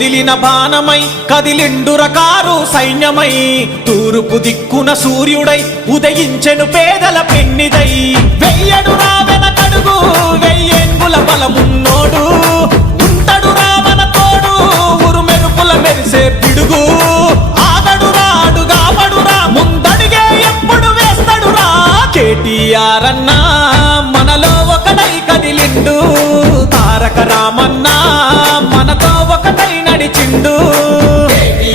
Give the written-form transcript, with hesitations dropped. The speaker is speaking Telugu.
వదిలిన బాణమై కదిలిండుర కారు సైన్యమై తూర్పు దిక్కున సూర్యుడై ఉదయించెను పేదల పెన్నిదై వెయ్యడు రావెనకడుగు వెయ్యేంగుల బలమున్నోడు ఉంటడు రావన తోడు ఉరు మెరుపుల మెరిసే పిడుగు